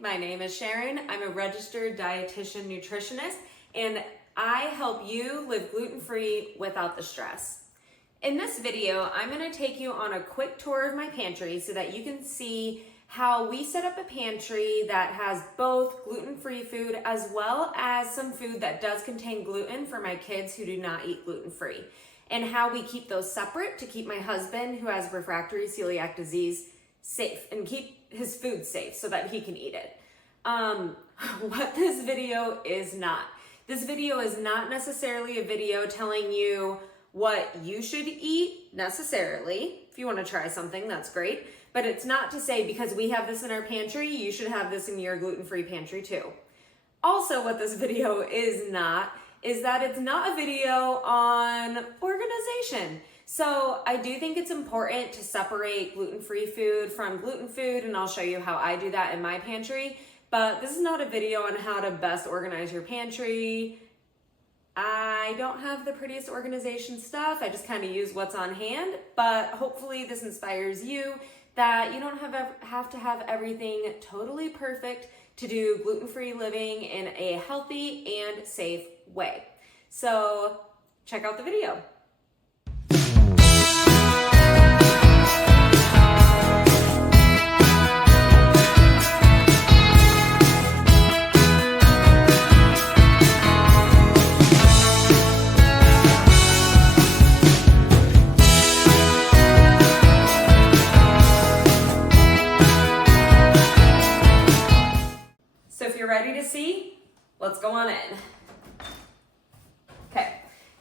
my name is Sharon. I'm a registered dietitian nutritionist, and I help you live gluten-free without the stress. In this video, I'm going to take you on a quick tour of my pantry so that you can see how we set up a pantry that has both gluten-free food as well as some food that does contain gluten for my kids who do not eat gluten-free, and how we keep those separate to keep my husband, who has refractory celiac disease, safe and keep his food safe so that he can eat it. What this video is not. This video is not necessarily a video telling you what you should eat necessarily. If you want to try something, that's great. But it's not to say because we have this in our pantry, you should have this in your gluten-free pantry too. Also, what this video is not is that it's not a video on organization. So I do think it's important to separate gluten-free food from gluten food, and I'll show you how I do that in my pantry. But this is not a video on how to best organize your pantry. I don't have the prettiest organization stuff. I just kind of use what's on hand, but hopefully this inspires you that you don't have to have everything totally perfect to do gluten-free living in a healthy and safe way. So check out the video. So if you're ready to see, let's go on in. Okay,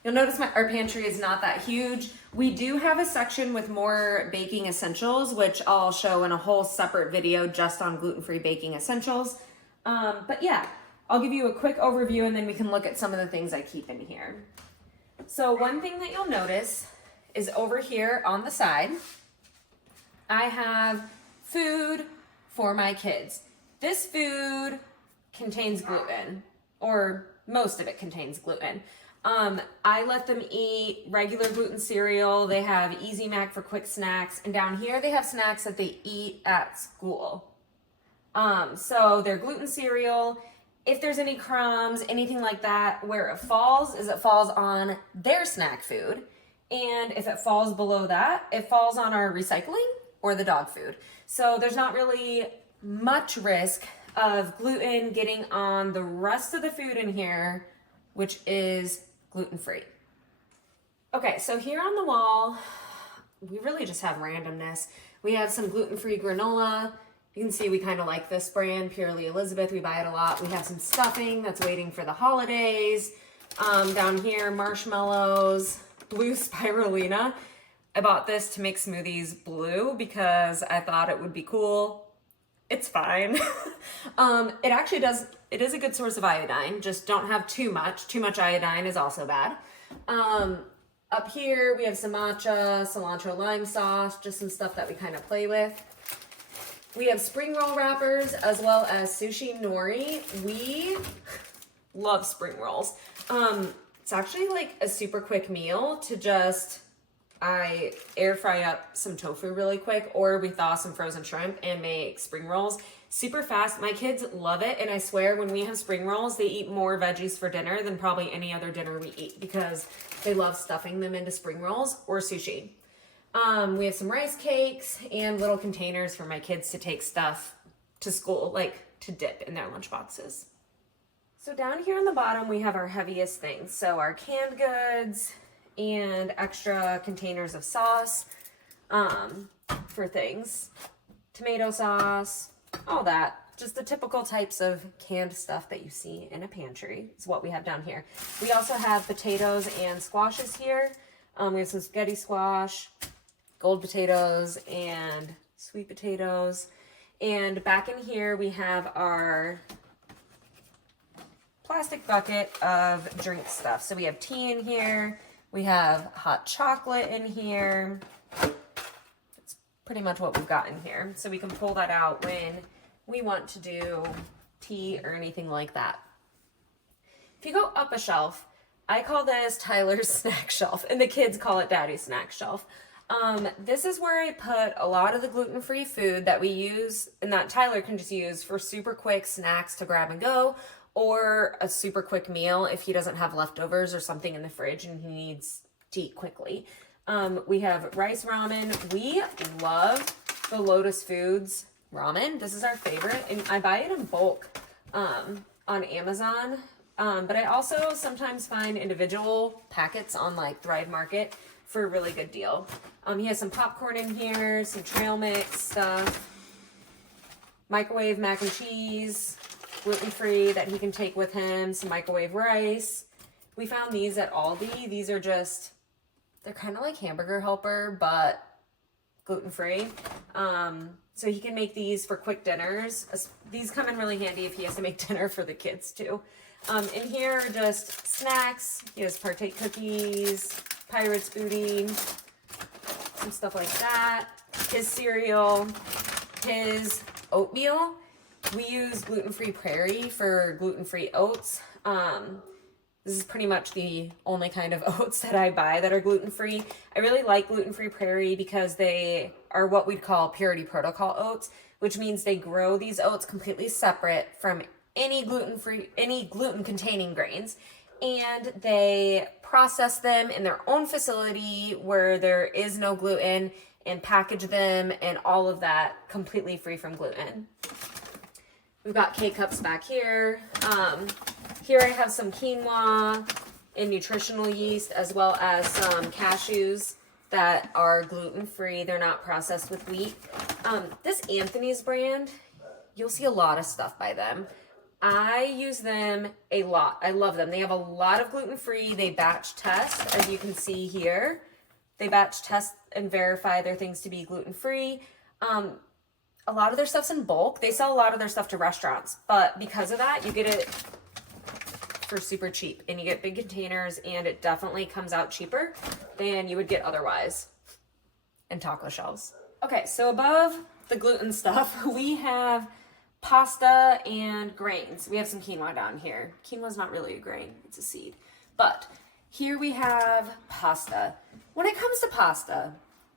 you'll notice our pantry is not that huge. We do have a section with more baking essentials, which I'll show in a whole separate video just on gluten-free baking essentials. But yeah, I'll give you a quick overview and then we can look at some of the things I keep in here. So one thing that you'll notice is over here on the side, I have food for my kids. This food contains gluten, or most of it contains gluten. I let them eat regular gluten cereal. They have Easy Mac for quick snacks. And down here, they have snacks that they eat at school. So their gluten cereal, if there's any crumbs, anything like that, where it falls is it falls on their snack food. And if it falls below that, it falls on our recycling or the dog food. So there's not really much risk of gluten getting on the rest of the food in here, which is gluten-free. Okay, so here on the wall, we really just have randomness. We have some gluten-free granola. You can see we kind of like this brand, Purely Elizabeth. We buy it a lot. We have some stuffing that's waiting for the holidays. Down here, marshmallows, blue spirulina. I bought this to make smoothies blue because I thought it would be cool. It's fine. It is a good source of iodine. Just don't have too much. Too much iodine is also bad. Up here, we have some matcha, cilantro lime sauce, just some stuff that we kind of play with. We have spring roll wrappers as well as sushi nori. We love spring rolls. It's actually like a super quick meal to just, I air fry up some tofu really quick, or we thaw some frozen shrimp and make spring rolls super fast. My kids love it, and I swear when we have spring rolls, they eat more veggies for dinner than probably any other dinner we eat because they love stuffing them into spring rolls or sushi. We have some rice cakes and little containers for my kids to take stuff to school, like to dip in their lunch boxes. So down here on the bottom, we have our heaviest things. So our canned goods and extra containers of sauce for things. Tomato sauce, all that. Just the typical types of canned stuff that you see in a pantry is what we have down here. We also have potatoes and squashes here. We have some spaghetti squash, gold potatoes, and sweet potatoes. And back in here, we have our plastic bucket of drink stuff. So we have tea in here. We have hot chocolate in here. It's pretty much what we've got in here. So we can pull that out when we want to do tea or anything like that. If you go up a shelf, I call this Tyler's snack shelf, and the kids call it Daddy's snack shelf. This is where I put a lot of the gluten-free food that we use and that Tyler can just use for super quick snacks to grab and go, or a super quick meal if he doesn't have leftovers or something in the fridge and he needs to eat quickly. We have rice ramen. We love the Lotus Foods ramen. This is our favorite, and I buy it in bulk on Amazon. But I also sometimes find individual packets on like Thrive Market for a really good deal. He has some popcorn in here, some trail mix stuff, microwave mac and cheese, gluten-free that he can take with him, some microwave rice. We found these at Aldi. These are just, they're kind of like hamburger helper, but gluten-free. So he can make these for quick dinners. These come in really handy if he has to make dinner for the kids too. In here are just snacks. He has Partake cookies, Pirate's Booty, some stuff like that. His cereal, his oatmeal. We use gluten-free Prairie for gluten-free oats. This is pretty much the only kind of oats that I buy that are gluten-free. I really like gluten-free Prairie because they are what we'd call purity protocol oats, which means they grow these oats completely separate from any gluten-containing grains, and they process them in their own facility where there is no gluten and package them and all of that completely free from gluten. We've got K-cups back here. Here I have some quinoa and nutritional yeast, as well as some cashews that are gluten-free. They're not processed with wheat. This Anthony's brand, you'll see a lot of stuff by them. I use them a lot. I love them. They have a lot of gluten-free. They batch test, as you can see here. They batch test and verify their things to be gluten-free. A lot of their stuff's in bulk. They sell a lot of their stuff to restaurants, but because of that, you get it for super cheap, and you get big containers, and it definitely comes out cheaper than you would get otherwise in taco shelves. Okay, so above the gluten stuff, we have pasta and grains. We have some quinoa down here. Quinoa's not really a grain, it's a seed. But here we have pasta. When it comes to pasta,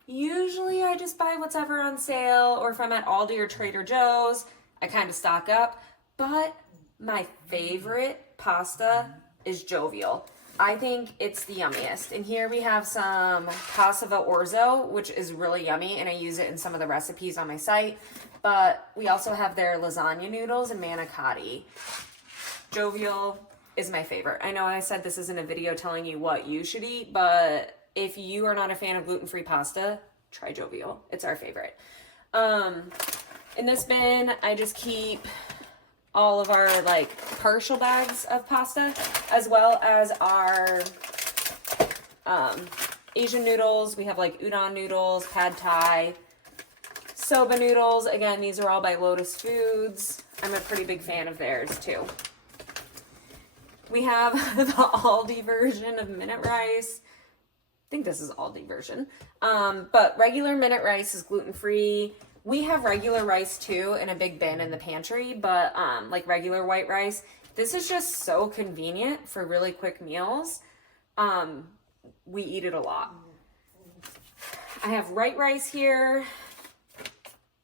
usually I just buy what's ever on sale, or if I'm at Aldi or Trader Joe's, I kind of stock up. But my favorite pasta is Jovial. I think it's the yummiest. And here we have some pasta orzo, which is really yummy, and I use it in some of the recipes on my site. But we also have their lasagna noodles and manicotti. Jovial is my favorite. I know I said this isn't a video telling you what you should eat, but if you are not a fan of gluten-free pasta, try Jovial. It's our favorite. In this bin, I just keep all of our like partial bags of pasta, as well as our Asian noodles. We have like udon noodles, pad thai, soba noodles. Again, these are all by Lotus Foods. I'm a pretty big fan of theirs too. We have the Aldi version of minute rice. I think this is Aldi version. But regular minute rice is gluten-free. We have regular rice too in a big bin in the pantry, but like regular white rice. This is just so convenient for really quick meals. We eat it a lot. I have right rice here,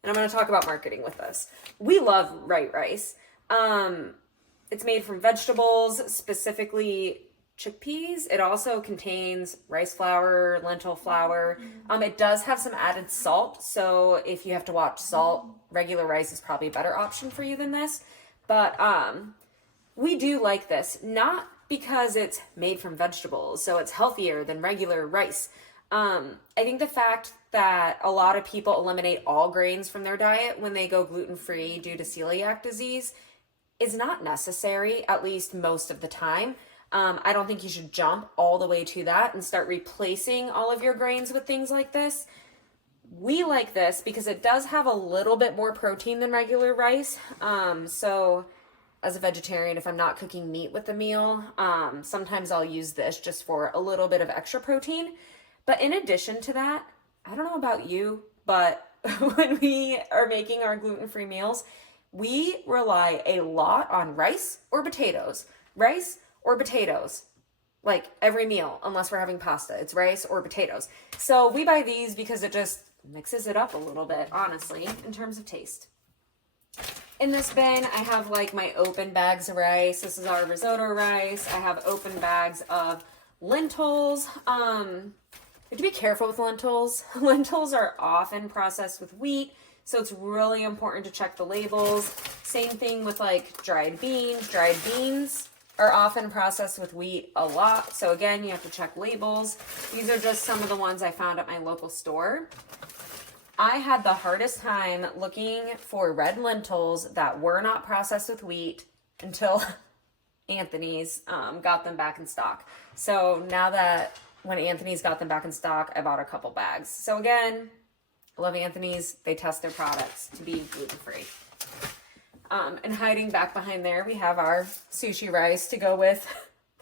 and I'm going to talk about marketing with this. We love right rice. It's made from vegetables, specifically chickpeas. It also contains rice flour, lentil flour. It does have some added salt, so if you have to watch salt, regular rice is probably a better option for you than this. But we do like this, not because it's made from vegetables, so it's healthier than regular rice. I think the fact that a lot of people eliminate all grains from their diet when they go gluten-free due to celiac disease is not necessary, at least most of the time. I don't think you should jump all the way to that and start replacing all of your grains with things like this. We like this because it does have a little bit more protein than regular rice. So as a vegetarian, if I'm not cooking meat with the meal, sometimes I'll use this just for a little bit of extra protein. But in addition to that, I don't know about you, but when we are making our gluten-free meals, we rely a lot on rice or potatoes. Rice or potatoes. like every meal, unless we're having pasta. It's rice or potatoes. So we buy these because it just mixes it up a little bit, honestly, in terms of taste. In this bin, I have like my open bags of rice. This is our risotto rice. I have open bags of lentils. You have to be careful with lentils. Lentils are often processed with wheat, so it's really important to check the labels. Same thing with like dried beans. Dried beans are often processed with wheat a lot, so again, you have to check labels. These are just some of the ones I found at my local store. I had the hardest time looking for red lentils that were not processed with wheat until Anthony's got them back in stock. So now that when Anthony's got them back in stock, I bought a couple bags. So again, I love Anthony's. They test their products to be gluten-free. And hiding back behind there, we have our sushi rice to go with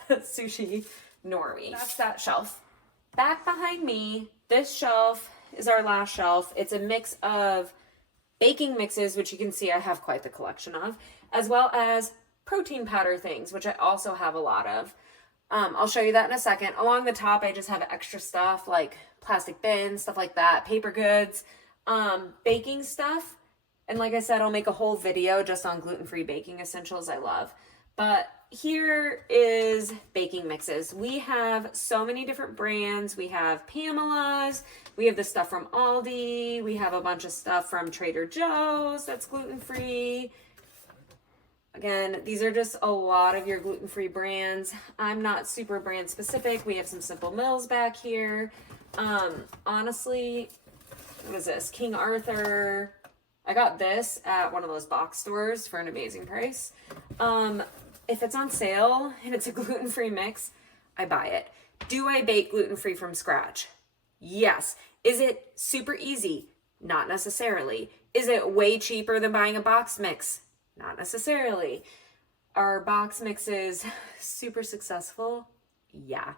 sushi nori. That's that shelf. Back behind me, this shelf is our last shelf. It's a mix of baking mixes, which you can see I have quite the collection of, as well as protein powder things, which I also have a lot of. I'll show you that in a second. Along the top, I just have extra stuff like plastic bins, stuff like that, paper goods, baking stuff. And like I said, I'll make a whole video just on gluten-free baking essentials I love. But here is baking mixes. We have so many different brands. We have Pamela's, we have the stuff from Aldi, we have a bunch of stuff from Trader Joe's that's gluten-free. Again, these are just a lot of your gluten-free brands. I'm not super brand specific. We have some Simple Mills back here. Honestly, what is this? King Arthur. I got this at one of those box stores for an amazing price. If it's on sale and it's a gluten-free mix, I buy it. Do I bake gluten-free from scratch? Yes. Is it super easy? Not necessarily. Is it way cheaper than buying a box mix? Not necessarily. Are box mixes super successful? Yeah.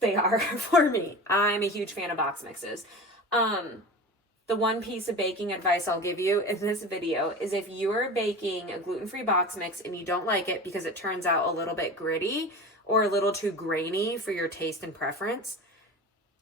They are for me. I'm a huge fan of box mixes. The one piece of baking advice I'll give you in this video is if you are baking a gluten-free box mix and you don't like it because it turns out a little bit gritty or a little too grainy for your taste and preference,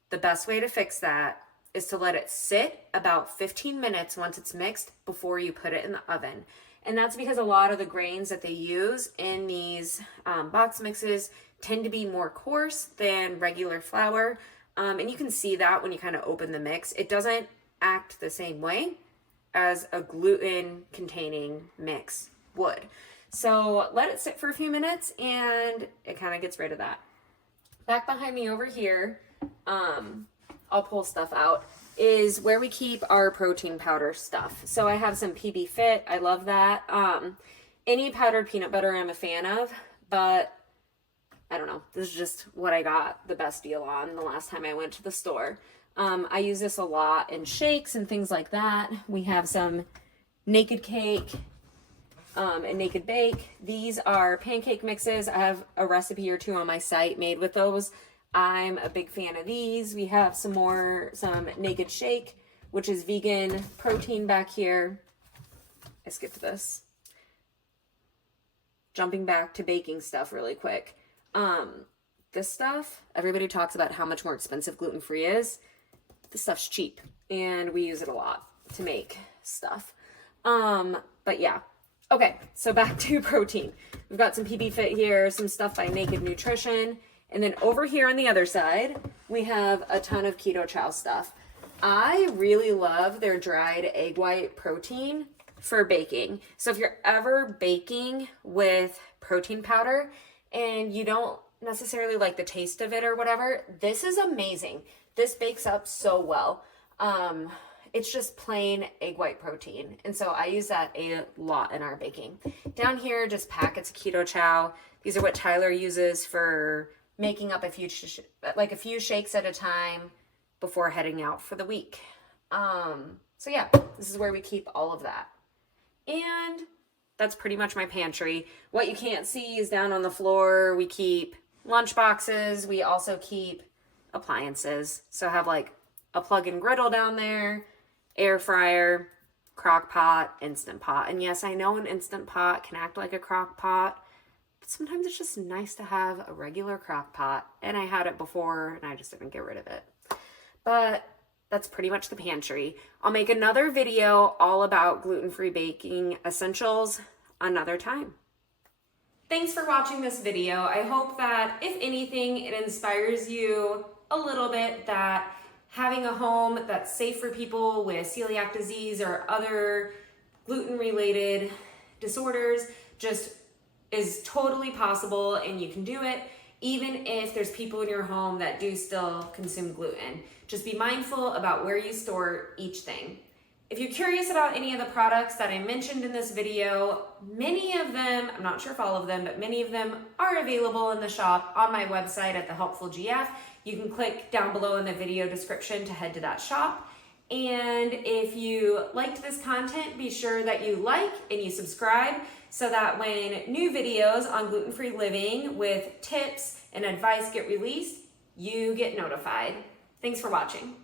the best way to fix that is to let it sit about 15 minutes once it's mixed before you put it in the oven. And that's because a lot of the grains that they use in these box mixes tend to be more coarse than regular flour. And you can see that when you kind of open the mix. It doesn't act the same way as a gluten-containing mix would. So let it sit for a few minutes and it kind of gets rid of that. Back behind me over here, I'll pull stuff out, is where we keep our protein powder stuff. So I have some PB Fit. I love that. Any powdered peanut butter I'm a fan of, but I don't know. This is just what I got the best deal on the last time I went to the store. I use this a lot in shakes and things like that. We have some Naked Cake and Naked Bake. These are pancake mixes. I have a recipe or two on my site made with those. I'm a big fan of these. We have some Naked Shake, which is vegan protein back here. I skipped this. Jumping back to baking stuff really quick. This stuff, everybody talks about how much more expensive gluten-free is. This stuff's cheap and we use it a lot to make stuff. But yeah. Okay, so back to protein. We've got some PB Fit here, some stuff by Naked Nutrition. And then over here on the other side, we have a ton of Keto Chow stuff. I really love their dried egg white protein for baking. So if you're ever baking with protein powder and you don't necessarily like the taste of it or whatever, this is amazing. This bakes up so well. It's just plain egg white protein. And so I use that a lot in our baking. Down here, just packets of Keto Chow. These are what Tyler uses for making up a few shakes at a time before heading out for the week. So yeah, this is where we keep all of that. And that's pretty much my pantry. What you can't see is down on the floor. We keep lunch boxes. We also keep appliances. So I have like a plug-in griddle down there, air fryer, crock pot, Instant Pot. And yes, I know an Instant Pot can act like a crock pot, but sometimes it's just nice to have a regular crock pot. And I had it before and I just didn't get rid of it. But that's pretty much the pantry. I'll make another video all about gluten-free baking essentials another time. Thanks for watching this video. I hope that if anything, it inspires you a little bit that having a home that's safe for people with celiac disease or other gluten-related disorders just is totally possible, and you can do it even if there's people in your home that do still consume gluten. Just be mindful about where you store each thing. If you're curious about any of the products that I mentioned in this video, many of them, I'm not sure if all of them, but many of them are available in the shop on my website at The Helpful GF. You can click down below in the video description to head to that shop. And if you liked this content, be sure that you like and you subscribe so that when new videos on gluten-free living with tips and advice get released, you get notified. Thanks for watching.